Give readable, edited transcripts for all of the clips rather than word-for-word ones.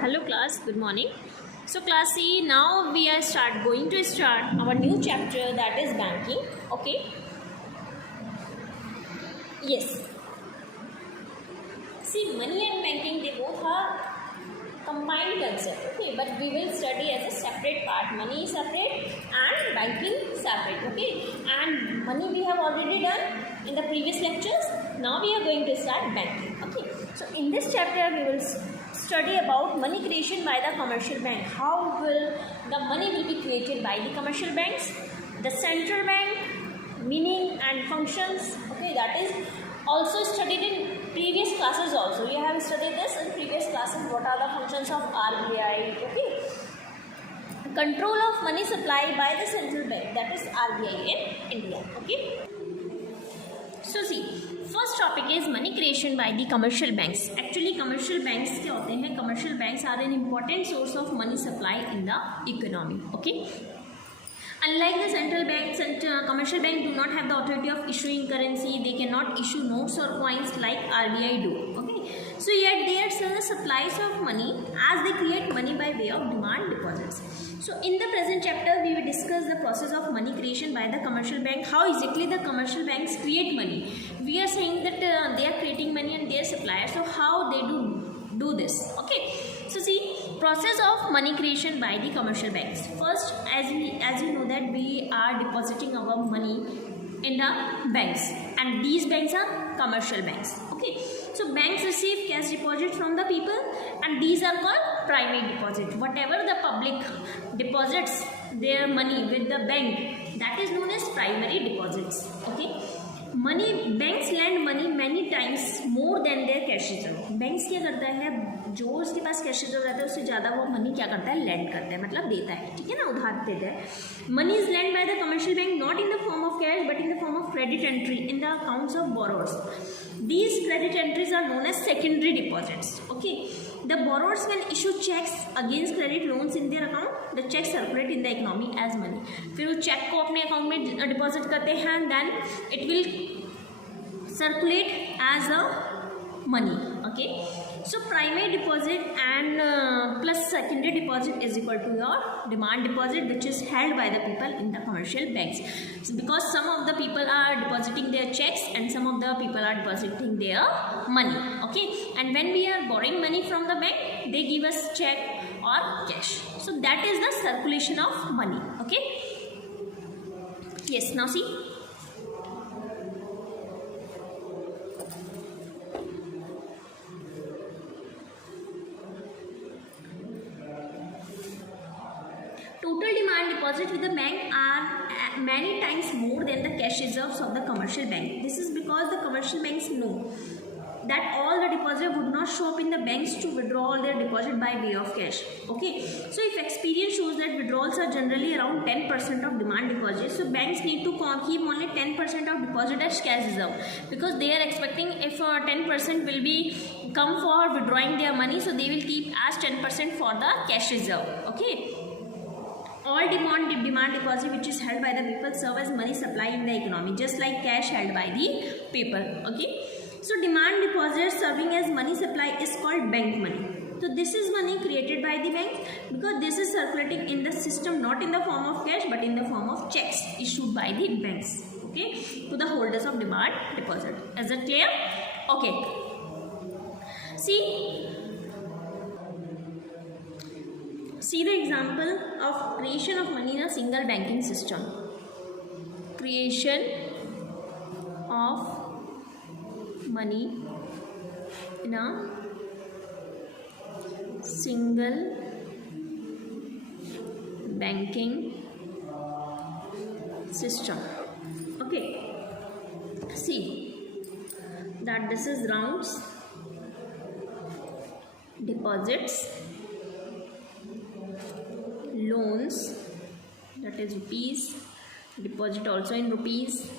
Hello class, good morning. So class C, now we are going to start our new chapter, that is banking. Okay. Yes. See, money and banking, they both are combined concept. Okay, but we will study as a separate part. Money is separate and banking separate. Okay, and money we have already done in the previous lectures. Now we are going to start banking. Okay, so in this chapter we will study about money creation by the commercial bank. How will the money will be created by the commercial banks, the central bank, meaning and functions. Okay, that is also studied in previous classes also. You have studied this in previous classes. What are the functions of RBI? Okay, control of money supply by the central bank, that is RBI in India. Okay, so see, first topic is money creation by the commercial banks. Actually commercial banks क्या होते हैं? Commercial banks are an important source of money supply in the economy. Okay, unlike the central banks, commercial banks do not have the authority of issuing currency. They cannot issue notes or coins like RBI do. Okay, so yet they are the supplies of money as they create money by way of demand deposits. So in the present chapter we will discuss the process of money creation by the commercial bank, how exactly the commercial banks create money. We are saying that they are creating money and they are suppliers, so how they do this. Okay, so see, process of money creation by the commercial banks. First, as you know that we are depositing our money in the banks, and these banks are commercial banks. Okay, so banks receive cash deposit from the people, and these are called private deposit. Whatever the public deposits their money with the bank, that is known as primary deposits. Okay, money, banks lend money many times more than their cash reserve. banks क्या करता है, जो उसके पास cash reserve रहता है उससे ज़्यादा वो मनी क्या करता है, लेंड करता है, मतलब देता है. ठीक है ना, उधार देता है. Money is lend by the commercial bank not in the form of cash but in the form of credit entry in the accounts of borrowers. These credit entries are known as secondary deposits. Okay, the borrowers can issue checks against credit loans in their account. The checks circulate in the economy as money. फिर वो check को अपने account में deposit करते हैं, then it will circulate as a money. Okay, so primary deposit and plus secondary deposit is equal to your demand deposit, which is held by the people in the commercial banks. So because some of the people are depositing their checks and some of the people are depositing their money. Okay, and when we are borrowing money from the bank, they give us check or cash. So that is the circulation of money. Okay, yes, now see, total demand deposit with the bank are many times more than the cash reserves of the commercial bank. This is because the commercial banks know that all the depositors would not show up in the banks to withdraw all their deposit by way of cash. Okay, so if experience shows that withdrawals are generally around 10% of demand deposits, so banks need to keep only 10% of deposit as cash reserve, because they are expecting if 10% will be come for withdrawing their money, so they will keep as 10% for the cash reserve. Okay, all demand deposit which is held by the people serve as money supply in the economy, just like cash held by the people. Okay, so demand deposit serving as money supply is called bank money. So this is money created by the bank because this is circulating in the system not in the form of cash but in the form of checks issued by the banks, okay, to the holders of demand deposit. Is that clear? Okay, see the example of creation of money in a single banking system. Creation of money in a single banking system. Okay, see that this is rounds, deposits, loans, that is rupees, deposit also in rupees,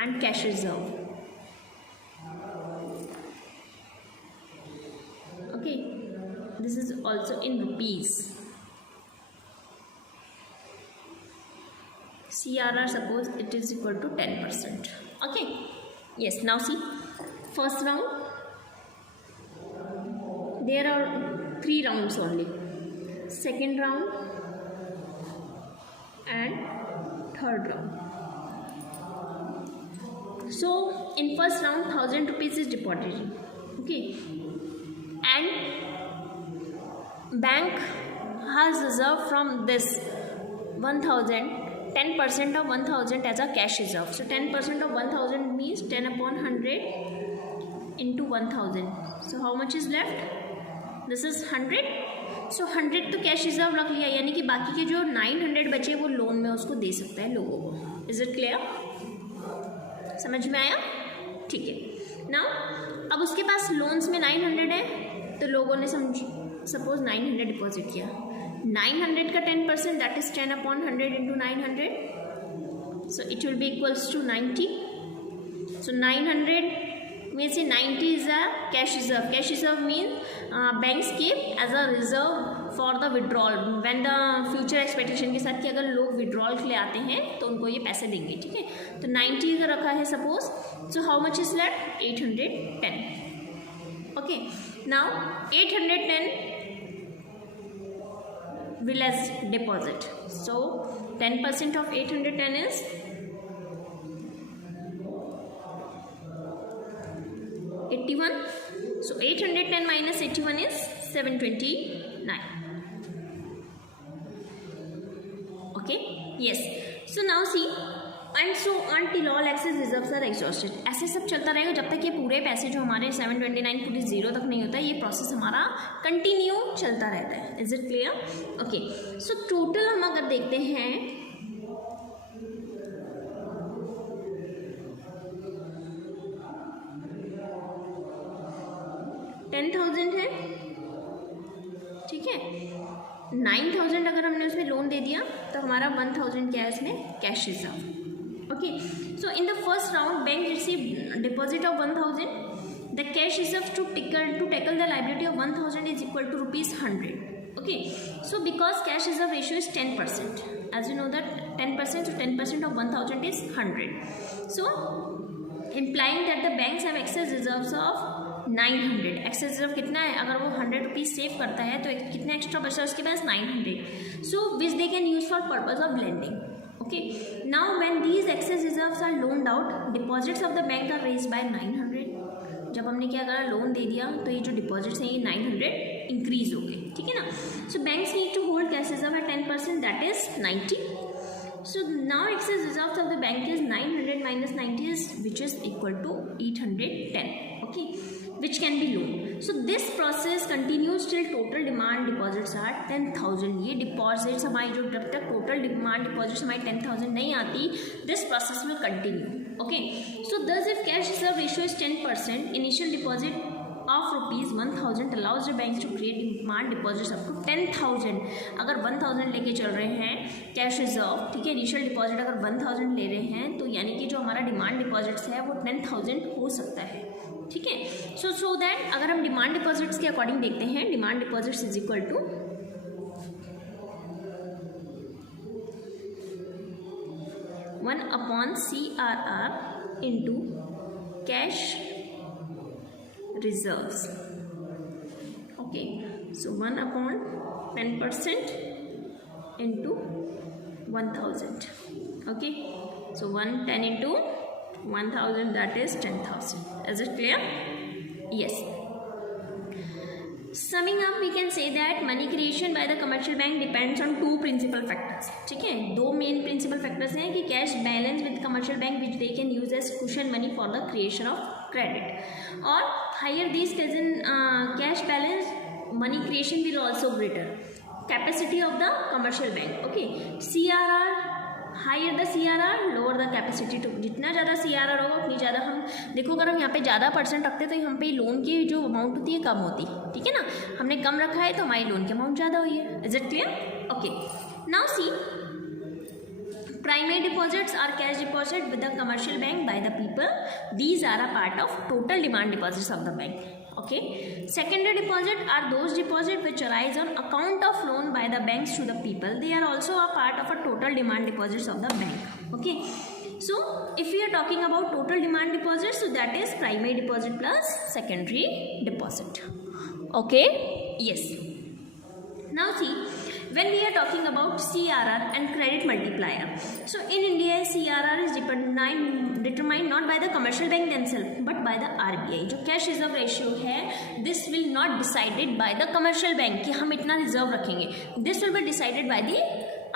and cash reserve. Okay, this is also in rupees. CRR, suppose it is equal to 10%. Okay, yes, now see, first round there are 3 rounds only, second round and third round. So in first round 1000 rupees is deposited, okay, and bank has reserved from this 1000 10% of 1000 as a cash reserve. So 10% of 1000 means 10 upon 100 into 1000. So how much is left? This is 100. So 100 तो cash reserve रख लिया, यानी कि बाकी के जो 900 बचे वो लोन में उसको दे सकता है लोगों को. Is it clear? समझ में आया? ठीक है. नाउ अब उसके पास लोन्स में 900 है, तो लोगों ने सपोज 900 डिपॉजिट किया. 900 का 10% that is 10 upon 100 into 900. So it will be equals to 90. So 900 में से 90 is a cash reserve. Cash reserve mean banks keep as a reserve for the withdrawal when the future expectation के साथ कि अगर लोग withdrawal के लिए आते हैं तो उनको ये पैसे देंगे. ठीक है, तो 90 का रखा है suppose. So how much is left? 810. Okay, now 810 will as deposit. So 10% of 810 is 81. So 810 minus 81 is 729. Okay, yes. So now see, and so until all excess reserves are exhausted. ऐसे सब चलता रहेगा जब तक ये पूरे पैसे जो हमारे 729 पूरी जीरो तक नहीं होता है. ये प्रोसेस हमारा कंटिन्यू चलता रहता है. Is it clear? Okay, so total हम अगर देखते हैं 10,000 है. ठीक है, 9,000 अगर हमने उसमें लोन दे दिया तो हमारा 1,000 क्या है इसमें? Cash reserve. Okay, so in the first round, bank received deposit of 1,000. The cash reserve to tackle the liability of 1,000 is equal to rupees 100. Okay, so because cash reserve ratio is 10%, as you know that 10%, so 10% of 1,000 is 100. So implying that the banks have excess reserves of 900. Excess reserve कितना है? अगर वो 100 rupees save करता है तो कितना एक्स्ट्रा बचा उसके पास? 900. So which they can use for purpose of lending. Okay, now when these excess reserves are loaned out, deposits of the bank are raised by 900. जब हमने क्या करा? लोन दे दिया तो ये जो डिपॉजिट्स हैं ये 900 इंक्रीज हो गए. ठीक है ना? So banks need to hold cash reserve at 10%, that is 90. So now excess reserves of the bank is 900 minus 90 is which is equal to 810. Okay, which can be loaned. So this process continues till total demand deposits are 10,000. ये deposits हमारी जो जब तक total demand deposits हमारी 10,000 नहीं आती, this process will continue. Okay, so thus if cash reserve ratio is 10%, initial deposit of rupees 1,000 allows the banks to create demand deposits up to 10,000. अगर 1,000 लेके चल रहे हैं कैश रिजर्व, ठीक है, इनिशियल डिपॉजिट अगर 1,000 ले रहे हैं तो यानी कि जो हमारा डिमांड डिपॉजिट्स है वो 10,000 हो सकता है. ठीक है, सो दैट अगर हम डिमांड डिपॉजिट्स के अकॉर्डिंग देखते हैं, demand deposits is equal to 1 upon CRR into cash reserves. Okay, so 1 upon 10% into 1,000. Okay, so 110 into 1,000, that is 10,000. Is it clear? Yes. Summing up, we can say that money creation by the commercial bank depends on two principal factors. ठीक है, दो main principal factors हैं कि cash balance with commercial bank which they can use as cushion money for the creation of credit, और higher this cash balance money creation will also greater capacity of the commercial bank. Okay, CRR higher the CRR lower the capacity. To जितना ज़्यादा CRR होगा उतनी ज़्यादा हम देखो, अगर हम यहाँ पे ज़्यादा परसेंट रखते तो हम पे लोन की जो अमाउंट होती है कम होती. ठीक है ना, हमने कम रखा है तो हमारी लोन की अमाउंट ज़्यादा हुई है. Is it clear? Okay, now see, primary deposits are cash deposit with the commercial bank by the people. These are a part of total demand deposits of the bank. Okay, secondary deposit are those deposit which arise on account of loan by the banks to the people. They are also a part of a total demand deposits of the bank. Okay, so if we are talking about total demand deposits, so that is primary deposit plus secondary deposit. Okay. Yes. Now see, when we are talking about CRR and credit multiplier, so in India CRR is determined not by the commercial bank themselves but by the RBI. जो cash reserve ratio है, this will not decided by the commercial bank कि हम इतना reserve रखेंगे, this will be decided by the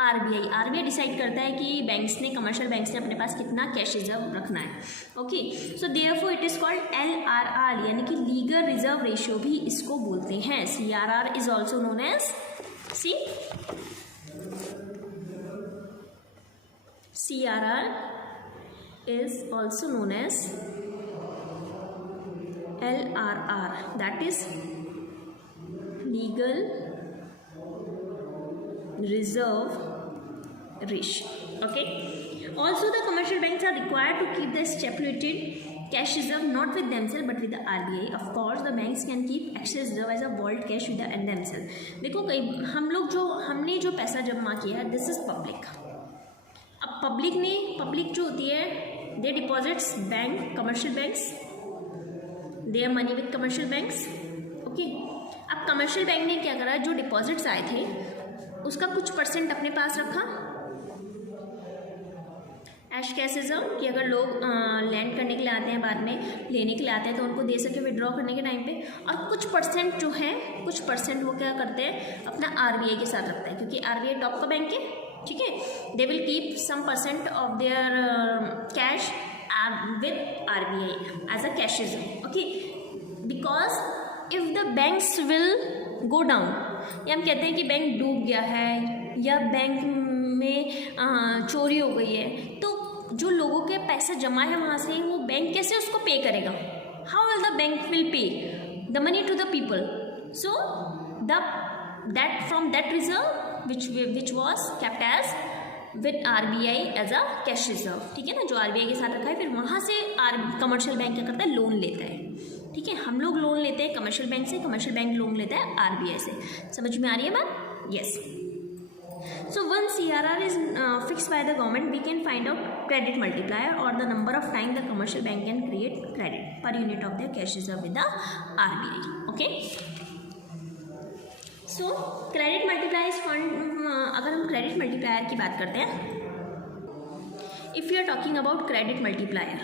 RBI. RBI decide करता है कि banks ने, कमर्शियल बैंक्स ने अपने पास कितना कैश रिजर्व रखना है. Okay, so therefore it is called LRR, यानी कि लीगल रिजर्व रेशियो भी इसको बोलते हैं. CRR is also known as CRR is also known as LRR, that is legal reserve ratio. Okay, also the commercial banks are required to keep the stipulated cash reserve not with themselves but with the RBI. Of course the banks can keep excess reserve as a vault cash with the themselves. देखो कई हमने जो पैसा जमा किया है, this is public. अब public जो होती है, they deposits bank, commercial banks, they are money with commercial banks. Okay, अब कमर्शियल बैंक ने क्या करा, जो डिपॉजिट्स आए थे उसका कुछ परसेंट अपने पास रखा एश कैश रिजर्व, कि अगर लोग लैंड करने के लिए आते हैं, बाद में लेने के लिए आते हैं, तो उनको दे सके विड्रॉ करने के टाइम पे. और कुछ परसेंट जो है, कुछ परसेंट वो क्या करते हैं, अपना RBI के साथ रखता है, क्योंकि RBI टॉप का बैंक है. ठीक है, they will keep some percent of their cash with RBI as a cash reserve. Okay, because if the banks will go down, या हम कहते हैं कि बैंक डूब गया है या बैंक में चोरी हो गई है, तो जो लोगों के पैसा जमा है वहाँ से, वो बैंक कैसे उसको पे करेगा? How will the bank will pay the money to the people? So that from that reserve which was kept as with RBI as a cash reserve. ठीक है ना, जो RBI के साथ रखा है, फिर वहाँ से कमर्शियल बैंक क्या करता है, लोन लेता है. ठीक है, हम लोग लोन लेते हैं कमर्शियल बैंक से, कमर्शियल बैंक लोन लेता है RBI से. समझ में आ रही है बात? Yes. So once CRR is fixed by the government, we can find out credit multiplier or the number of time the commercial bank can create credit per unit of their cash reserve with the RBI. Okay. So credit multiplier is अगर हम credit multiplier की बात करते हैं, if you are talking about credit multiplier,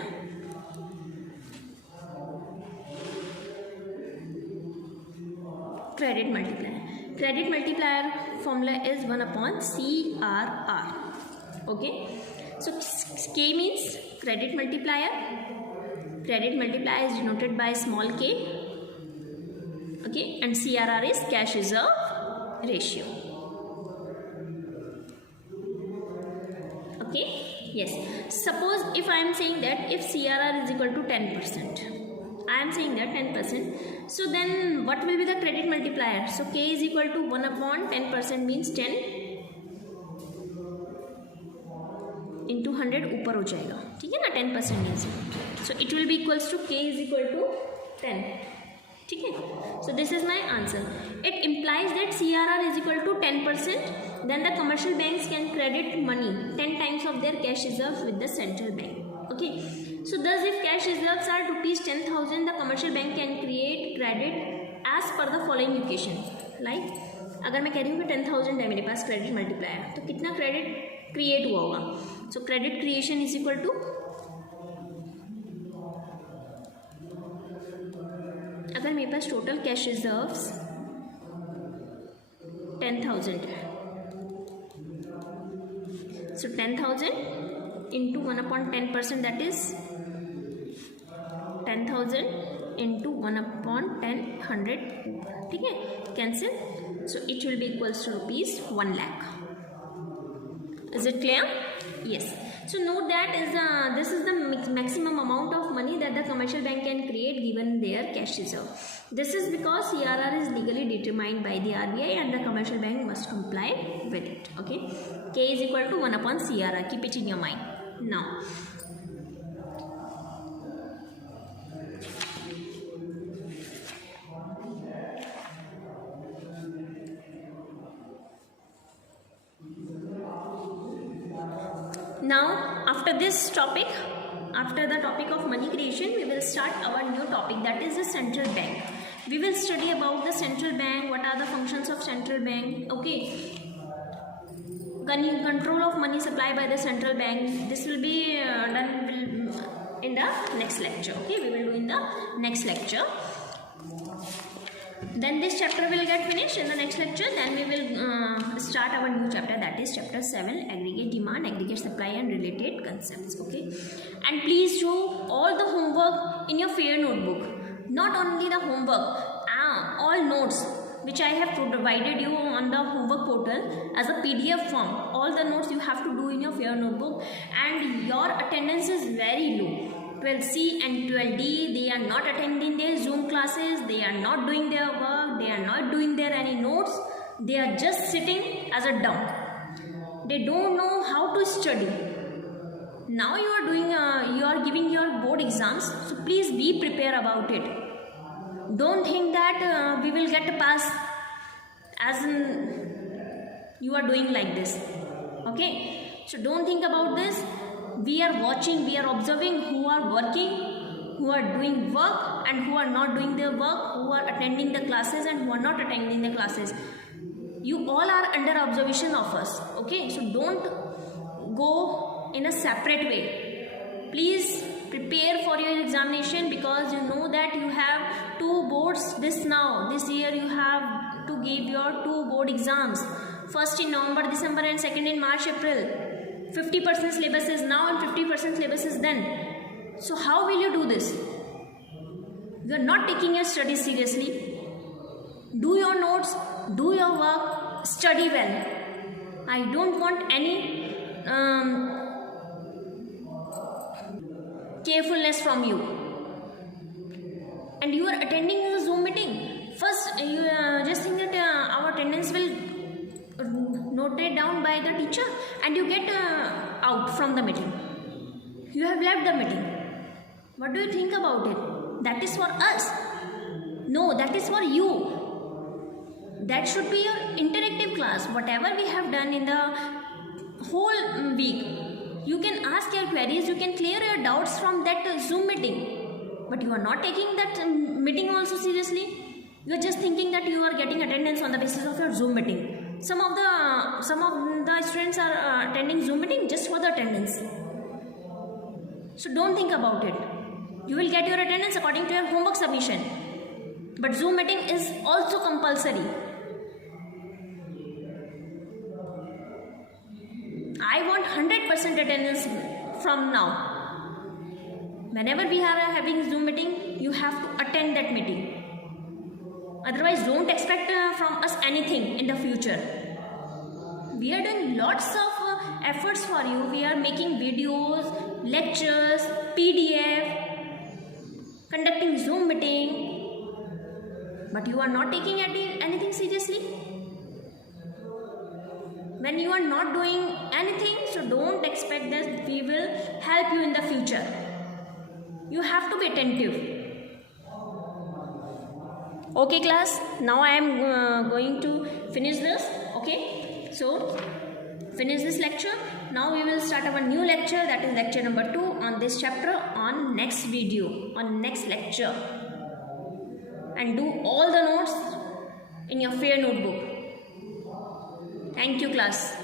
credit multiplier formula is 1 upon CRR. Okay, so K means credit multiplier. Credit multiplier is denoted by small k. Okay, and CRR is cash reserve ratio. Okay, yes. Suppose if I am saying that if CRR is equal to 10%, I am saying that 10%. So then what will be the credit multiplier? So K is equal to 1 upon 10% means 10 into 100 ऊपर हो जाएगा. ठीक है ना, 10% means. So it will be equals to K is equal to 10. ठीक है. So this is my answer. It implies that CRR is equal to 10%. Then the commercial banks can credit money 10 times of their cash reserves with the central bank. Okay. So thus if cash reserves are rupees 10,000, the commercial bank can create credit as per the following equation. Like अगर मैं कह रही हूँ कि 10,000 है मेरे पास credit multiplier, तो कितना क्रेडिट क्रिएट हुआ होगा? So credit creation is equal to, अगर मेरे पास टोटल कैश रिजर्व्स 10,000 है, so 10,000 into 1 upon 10%, that is 10,000 into 1 upon 10, 100. ठीक है, cancel. So it will be equals to rupees 1 lakh. Is it clear? Yes. So note that this is the maximum amount of money that the commercial bank can create given their cash reserve. This is because CRR is legally determined by the RBI and the commercial bank must comply with it. Okay. K is equal to 1 upon CRR. Keep it in your mind. Now, after this topic, after the topic of money creation, we will start our new topic, that is the central bank. we will study about the central bank, what are the functions of central bank, okay. Control of money supply by the central bank. This will be done in the next lecture, okay. We will do in the next lecture. Then this chapter will get finished in the next lecture. Then we will start our new chapter, that is chapter 7, aggregate demand, aggregate supply and related concepts, okay. And please do all the homework in your fair notebook. Not only the homework, all notes which I have provided you on the homework portal as a PDF form. All the notes you have to do in your fair notebook, and your attendance is very low. 12C and 12D, they are not attending their Zoom classes, they are not doing their work, they are not doing their any notes, they are just sitting as a dumb. They don't know how to study. Now you are doing, you are giving your board exams, so please be prepared about it. Don't think that we will get a pass as in you are doing like this, okay. So don't think about this. We are watching, we are observing who are working, who are doing work and who are not doing their work, who are attending the classes and who are not attending the classes. You all are under observation of us, okay. So don't go in a separate way. Please prepare for your examination, because you know that you have 2 boards this year you have to give your 2 board exams, first in November, December and second in March, April. 50% syllabus is now and 50% syllabus is then. So how will you do this? You are not taking your studies seriously. Do your notes, do your work, study well. I don't want any carefulness from you. And you are attending the Zoom meeting. First, you just think that our attendance will noted down by the teacher, and you get out from the meeting. You have left the meeting. What do you think about it? That is for us. No, that is for you. That should be your interactive class. Whatever we have done in the whole week, you can ask your queries, you can clear your doubts from that Zoom meeting. But you are not taking that meeting also seriously. You are just thinking that you are getting attendance on the basis of your Zoom meeting. Some of the students are attending Zoom meeting just for the attendance. So don't think about it. You will get your attendance according to your homework submission. But Zoom meeting is also compulsory. I want 100% attendance from now. Whenever we are having Zoom meeting, you have to attend that meeting. Otherwise, don't expect from us anything in the future. We are doing lots of efforts for you. We are making videos, lectures, PDF, conducting Zoom meeting. But you are not taking anything seriously. When you are not doing anything, so don't expect that we will help you in the future. You have to be attentive. Okay class, now I am going to finish this, okay. So finish this lecture. Now we will start our new lecture, that is lecture number 2 on this chapter on next video, on next lecture. And do all the notes in your fair notebook. Thank you class.